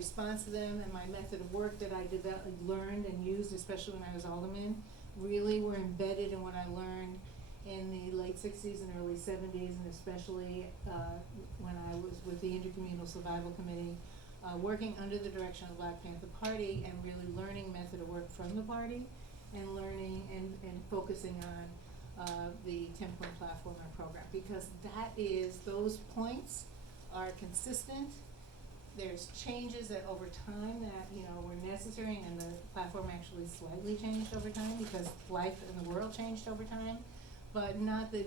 response to them and my method of work that I learned and used, especially when I was alderman, really were embedded in what I learned in the late 60s and early 70s, and especially when I was with the Intercommunal Survival Committee, working under the direction of the Black Panther Party and really learning method of work from the party and learning and focusing on the 10-point platform and program, because those points are consistent. There's changes that over time that, were necessary, and the platform actually slightly changed over time because life in the world changed over time, but not the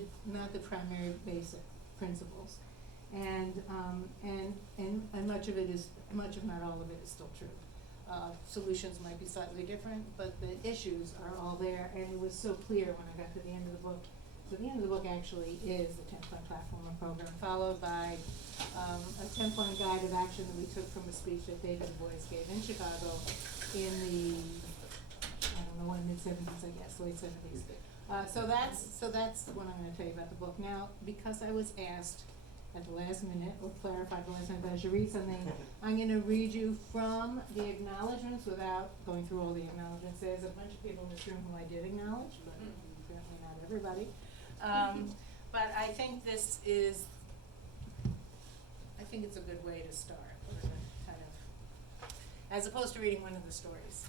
primary basic principles. And much of not all of it is still true. Solutions might be slightly different, but the issues are all there, and it was so clear when I got to the end of the book. So the end of the book actually is the 10-point platform and program, followed by a 10-point guide of action that we took from a speech that David Du Bois gave in Chicago in the, mid-70s, I guess, late 70s. So that's what I'm going to tell you about the book. Now, because I was asked at the last minute, or clarified the last minute that I should read something, I'm going to read you from the acknowledgments without going through all the acknowledgments. There's a bunch of people in this room who I did acknowledge, but certainly not everybody. But I think it's a good way to start, or to kind of, as opposed to reading one of the stories.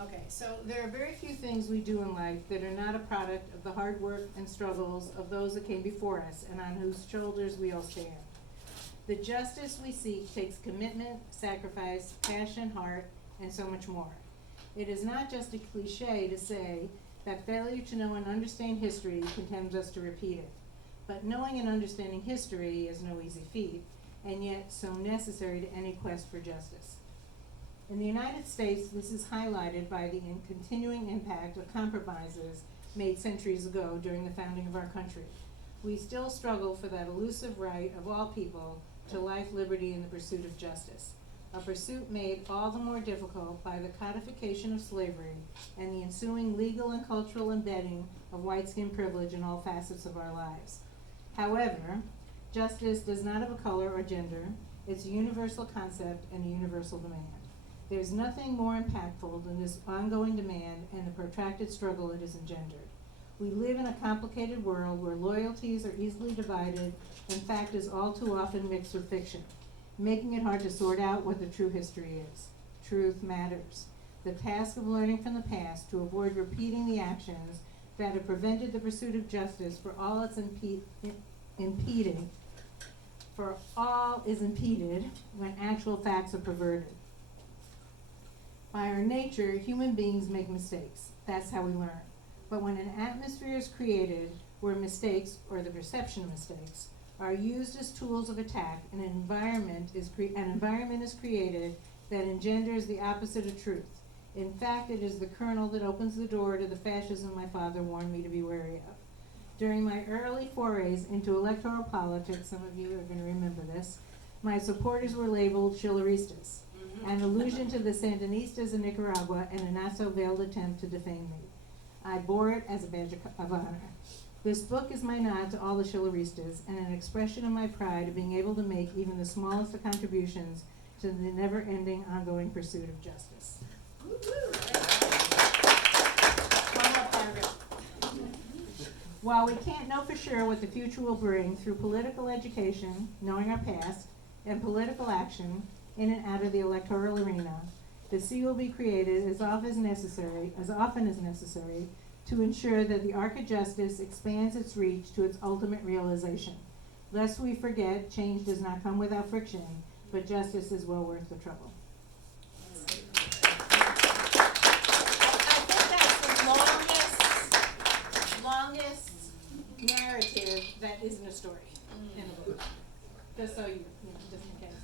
Okay, so there are very few things we do in life that are not a product of the hard work and struggles of those that came before us and on whose shoulders we all stand. The justice we seek takes commitment, sacrifice, passion, heart, and so much more. It is not just a cliche to say that failure to know and understand history condemns us to repeat it. But knowing and understanding history is no easy feat, and yet so necessary to any quest for justice. In the United States, this is highlighted by the continuing impact of compromises made centuries ago during the founding of our country. We still struggle for that elusive right of all people to life, liberty, and the pursuit of justice, a pursuit made all the more difficult by the codification of slavery and the ensuing legal and cultural embedding of white skin privilege in all facets of our lives. However, justice does not have a color or gender. It's a universal concept and a universal demand. There's nothing more impactful than this ongoing demand and the protracted struggle it has engendered. We live in a complicated world where loyalties are easily divided and fact is all too often mixed with fiction, making it hard to sort out what the true history is. Truth matters. The task of learning from the past to avoid repeating the actions that have prevented the pursuit of justice for all is impeded when actual facts are perverted. By our nature, human beings make mistakes. That's how we learn. But when an atmosphere is created where mistakes, or the perception of mistakes, are used as tools of attack, an environment is created that engenders the opposite of truth. In fact, it is the kernel that opens the door to the fascism my father warned me to be wary of. During my early forays into electoral politics, some of you are going to remember this, my supporters were labeled Chileristas, an allusion to the Sandinistas in Nicaragua and a not-so-veiled attempt to defame me. I bore it as a badge of honor. This book is my nod to all the Chileristas and an expression of my pride of being able to make even the smallest of contributions to the never-ending, ongoing pursuit of justice. One more paragraph. While we can't know for sure what the future will bring through political education, knowing our past, and political action in and out of the electoral arena, the sea will be created as often as necessary to ensure that the arc of justice expands its reach to its ultimate realization. Lest we forget, change does not come without friction, but justice is well worth the trouble. Longest narrative that isn't a story in the book. Just so you know, just in case.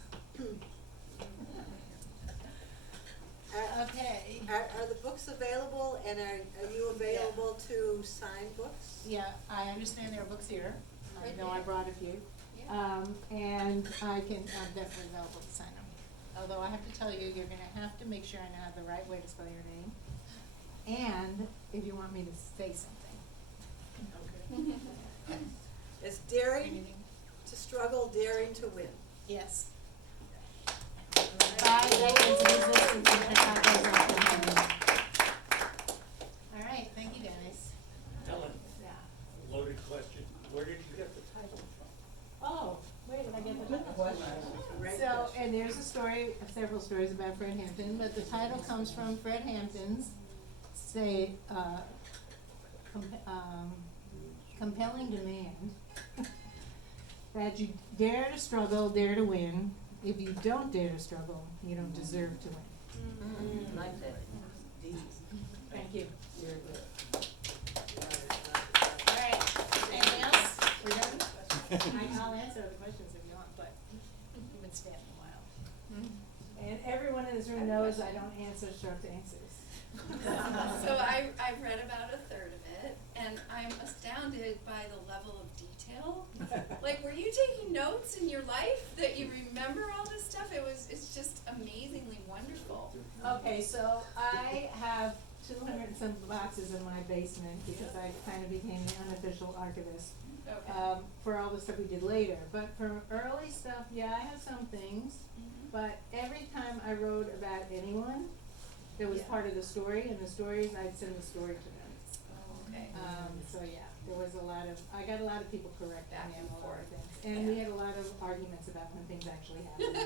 Okay. Are the books available, and are you available to sign books? Yeah, I understand there are books here. I Right know there. I brought a few. Yeah. And I'm definitely available to sign them. Although I have to tell you, you're gonna have to make sure I know the right way to spell your name. And if you want me to say something. Okay. It's daring to struggle, daring to win. Yes. Great So, fish. and there's a story, several stories about Fred Hampton, but the title comes from Fred Hampton's compelling demand that you dare to struggle, dare to win. If you don't dare to struggle, you don't deserve to win. Like that. Thank you. Very good. All right, anything else? We're done? I'll answer the questions if you want, but you've been standing a while. And everyone in this room knows I don't answer short answers. So I've read about a third of it, and I'm astounded by the level of detail. Like, were you taking notes in your life that you remember all this stuff? It's just amazingly wonderful. Okay, so I have 200 and some boxes in my basement because I kind of became the unofficial archivist Okay. for all the stuff we did later. But for early stuff, yeah, I have some things. Mhm. But every time I wrote about anyone that was Yeah. part of the story, and the stories, I'd send the story to them. Oh, okay. So yeah, there was a lot of, I got a lot of people correcting Back me on and a lot of forth. things. And we Yeah. had a lot of arguments about when things actually happened.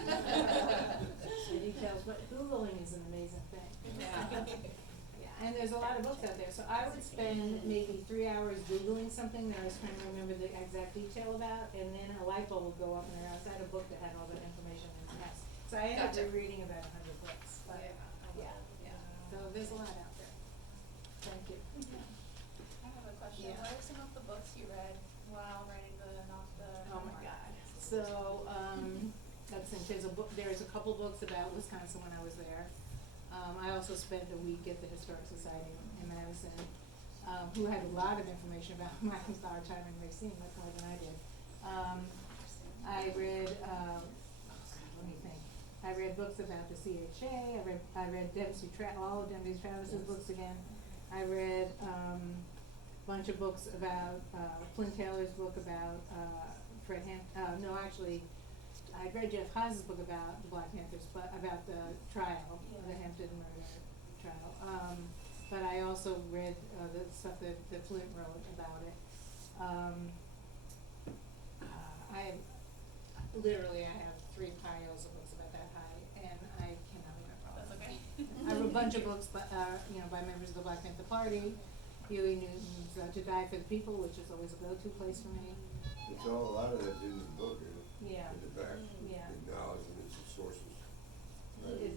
The details, but Googling is an amazing thing. Yeah. Yeah, and there's a lot of books out there, so I would spend maybe 3 hours Googling something that I was trying to remember the exact detail about, and then a light bulb would go off and I had a book that had all that information in its house. So I ended Gotcha. up reading about 100 books, but, Yeah. yeah, so there's a lot out there. Thank you. I have a question. Yeah. What are some of the books you read while writing the Oh my God. So, let's think, there's a couple books about Wisconsin when I was there. I also spent a week at the Historic Society in Madison, who had a lot of information about our time in Racine, much more than I did. I read, let me think. I read books about the CHA, I read all of Dempsey Travis's books again. I read, bunch of books about, Flynn Taylor's book about, Fred I read Jeff Haas's book about the Black Panthers, but about the trial, the Hampton murder trial. But I also read, the stuff that Flint wrote about it. I have 3 piles of books about that high, and I cannot remember all of them. okay. I have a bunch of books, by members of the Black Panther Party, Huey Newton's To Die for the People, which is always a go-to place for me. It's all, a lot of that's in the book, Yeah. in the back, Yeah. acknowledging its sources.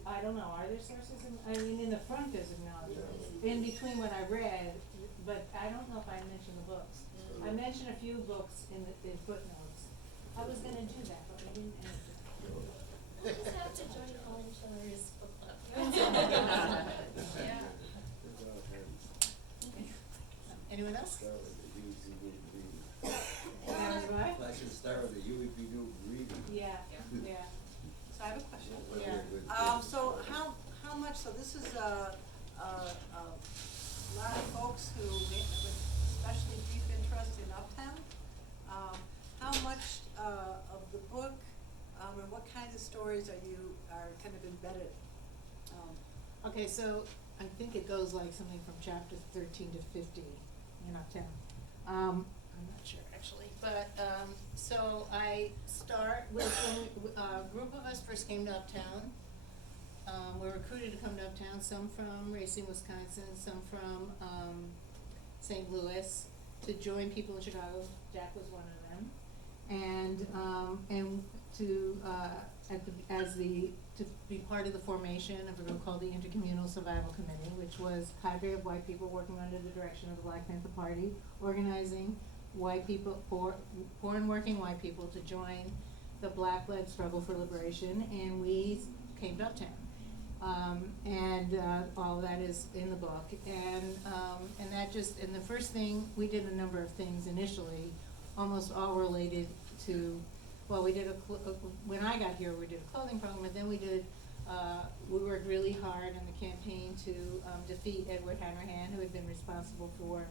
I don't know, are there sources in the front there's acknowledgements, in between what I read, but I don't know if I mentioned the books. I mentioned a few books in the footnotes. I was gonna do that, but I didn't end up. You just have to join all each other's book club. Yeah. Anyone else? Start with the UEP reading. What? I should start with the UEP reading. Yeah, Yeah. yeah. So I have a question. Yeah. So how much, so this is a lot of folks who have especially deep interest in Uptown. How much, of the book, and what kinds of stories are kind of embedded? Okay, so I think it goes like something from chapter 13 to 50 in Uptown. I'm not sure actually, but, so I start with when a group of us first came to Uptown. Were recruited to come to Uptown, some from Racine, Wisconsin, some from, St. Louis, to join people in Chicago. Jack was one of them. And to, to be part of the formation of a group called the Intercommunal Survival Committee, which was a cadre of white people working under the direction of the Black Panther Party, organizing white people, poor and working white people to join the Black-led struggle for liberation, and we came to Uptown. All that is in the book, and the first thing, we did a number of things initially, almost all related to, well, we did when I got here, we did a clothing program, and then we worked really hard on the campaign to, defeat Edward Hanrahan, who had been responsible for,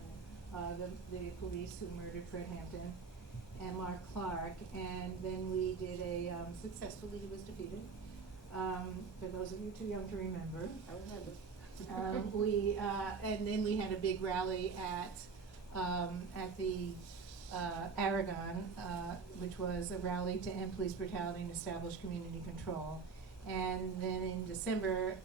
the police who murdered Fred Hampton, and Mark Clark, and then we did successfully he was defeated. For those of you too young to remember. I remember. And then we had a big rally at the Aragon, which was a rally to end police brutality and establish community control. And then in December,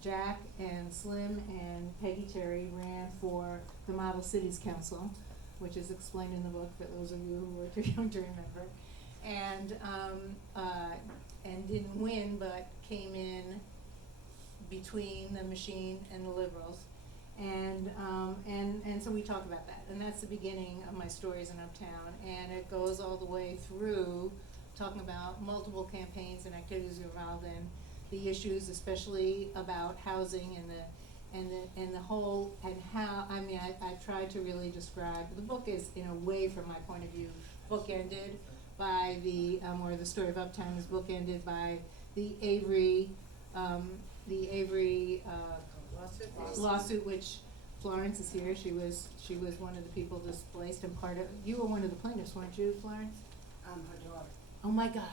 Jack and Slim and Peggy Terry ran for the Model Cities Council, which is explained in the book for those of you who are too young to remember. And didn't win, but came in between the machine and the liberals. And so we talk about that, and that's the beginning of my stories in Uptown, and it goes all the way through talking about multiple campaigns and activities involved in the issues, especially about housing and the whole, and how, I mean, I tried to really describe, the book is, in a way, from my point of view, bookended by the, or the story of Uptown is bookended by the Avery lawsuit, which Florence is here. She was one of the people displaced and part of, you were one of the plaintiffs, weren't you, Florence? I'm her daughter. Oh my God.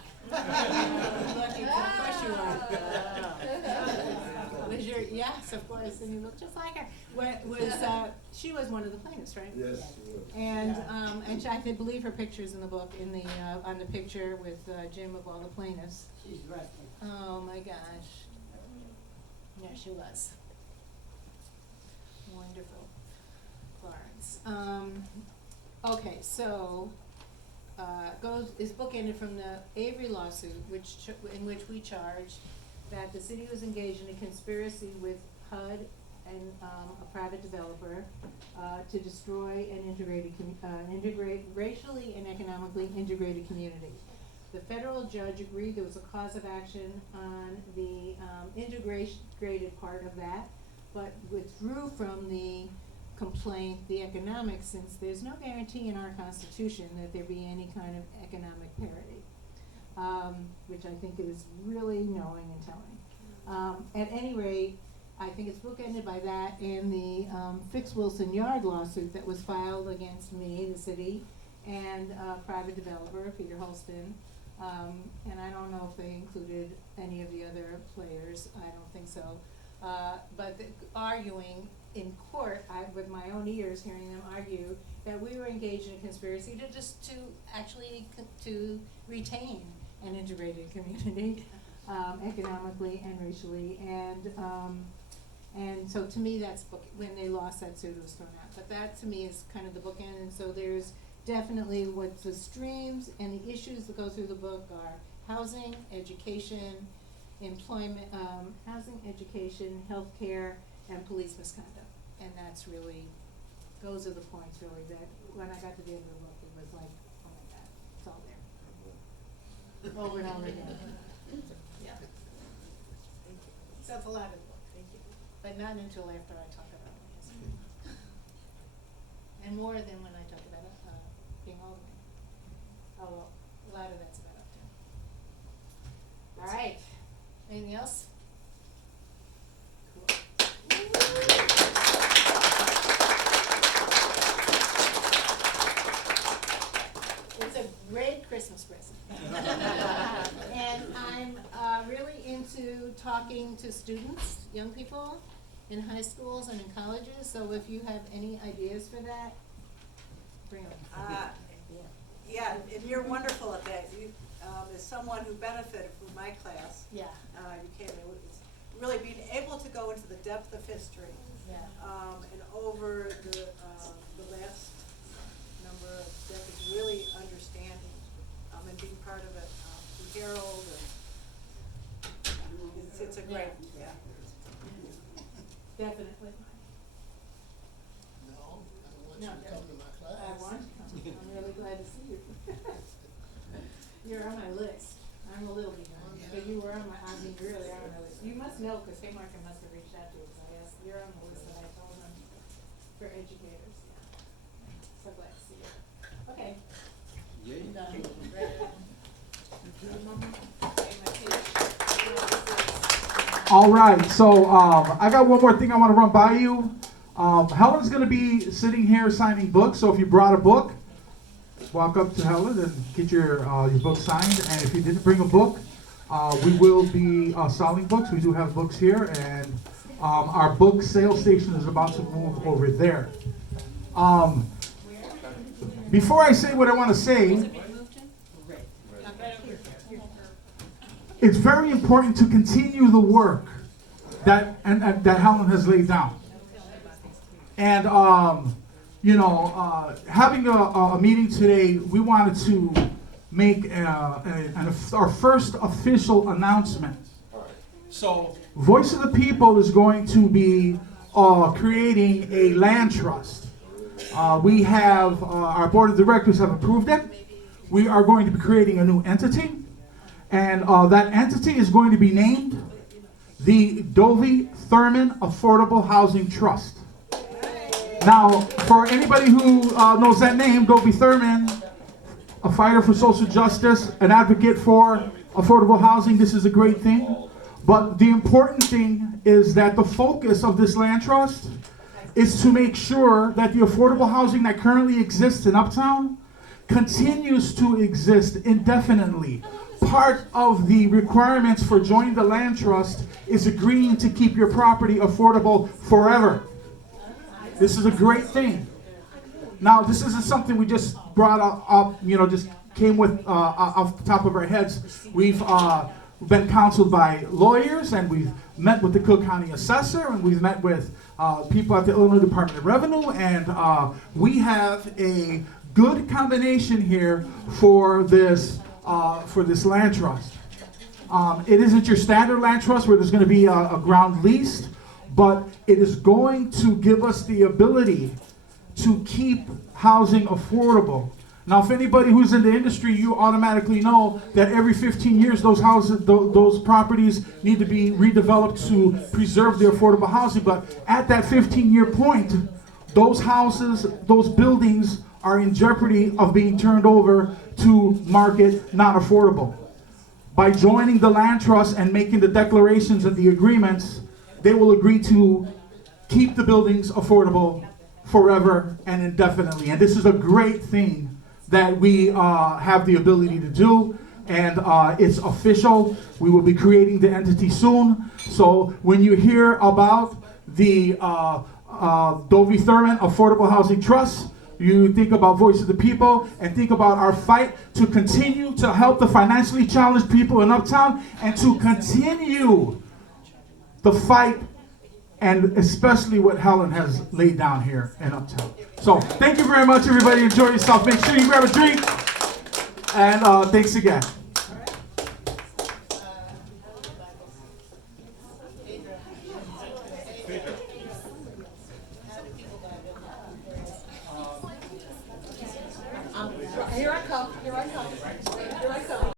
Lucky, of course you are. Was your, yes, of course, and you look just like her. She was one of the plaintiffs, right? Yes. And I believe her picture's in the book, in the, on the picture with Jim of all the plaintiffs. She's wrestling. Oh my gosh. Yeah, she was. Wonderful, Florence. Okay, so, is bookended from the Avery lawsuit, in which we charged that the city was engaged in a conspiracy with HUD and a private developer to destroy an racially and economically integrated community. The federal judge agreed there was a cause of action on the integrated part of that, but withdrew from the complaint the economics, since there's no guarantee in our Constitution that there be any kind of economic parity, which I think is really knowing and telling. At any rate, I think it's bookended by that and the Fix Wilson Yard lawsuit that was filed against me, the city, and a private developer, Peter Holston. And I don't know if they included any of the other players, I don't think so. But arguing in court, with my own ears hearing them argue that we were engaged in a conspiracy to retain an integrated community, economically and racially, and so to me that's when they lost that suit, it was thrown out. But that to me is kind of the bookend, and so there's definitely what the streams and the issues that go through the book are housing, education, employment, healthcare, and police misconduct. And that's really, those are the points really that when I got to the end of the book, it was like, oh my God, it's all there. Over and over again. Yeah. So it's a lot of the book, thank you. But not until after I talk about my history. And more than when I talk about being Albany. Although a lot of that's about Uptown. All right. Anything else? Cool. It's a great Christmas present. And I'm really into talking to students, young people, in high schools and in colleges. So if you have any ideas for that, bring them. Yeah, and you're wonderful at that. You, as someone who benefited from my class, Yeah. you came in with this, really being able to go into the depth of history. Yeah. And over the last number of decades, really understanding, and being part of it, the Herald, and it's a great, yeah. Definitely. No, I want No, you to come to my class. I want to come. I'm really glad to see you. You're on my list. I'm a little behind, but you were on my, I mean, really on my list. You must know, because Haymarket must have reached out to you, because I asked, you're on the list that I told them for educators, yeah. So glad to see you. Okay. Yay. All right, so I got one more thing I want to run by you. Helen's going to be sitting here signing books, so if you brought a book, walk up to Helen and get your book signed. And if you didn't bring a book, we will be selling books. We do have books here, and our book sales station is about to move over there. before I say what I want to say, it's very important to continue the work that that Helen has laid down. And having a meeting today, we wanted to make our first official announcement. So, Voice of the People is going to be creating a land trust. We have, our board of directors have approved it. We are going to be creating a new entity. And that entity is going to be named the Dovie Thurman Affordable Housing Trust. Now, for anybody who knows that name, Dovie Thurman, a fighter for social justice, an advocate for affordable housing, this is a great thing. But the important thing is that the focus of this land trust is to make sure that the affordable housing that currently exists in Uptown continues to exist indefinitely. Part of the requirements for joining the land trust is agreeing to keep your property affordable forever. This is a great thing. Now, this isn't something we just brought up, just came with off the top of our heads. We've been counseled by lawyers, and we've met with the Cook County Assessor, and we've met with people at the Illinois Department of Revenue, and we have a good combination here for this land trust. It isn't your standard land trust where there's going to be a ground leased, but it is going to give us the ability to keep housing affordable. Now, if anybody who's in the industry, you automatically know that every 15 years, those houses, those properties need to be redeveloped to preserve the affordable housing. But at that 15-year point, those houses, those buildings are in jeopardy of being turned over to market not affordable. By joining the land trust and making the declarations and the agreements, they will agree to keep the buildings affordable forever and indefinitely. And this is a great thing that we have the ability to do, and it's official. We will be creating the entity soon. So when you hear about the Dovie Thurman Affordable Housing Trust, you think about Voice of the People and think about our fight to continue to help the financially challenged people in Uptown and to continue the fight, and especially what Helen has laid down here in Uptown. So thank you very much, everybody. Enjoy yourself. Make sure you grab a drink. And thanks again. Here I come, here I come.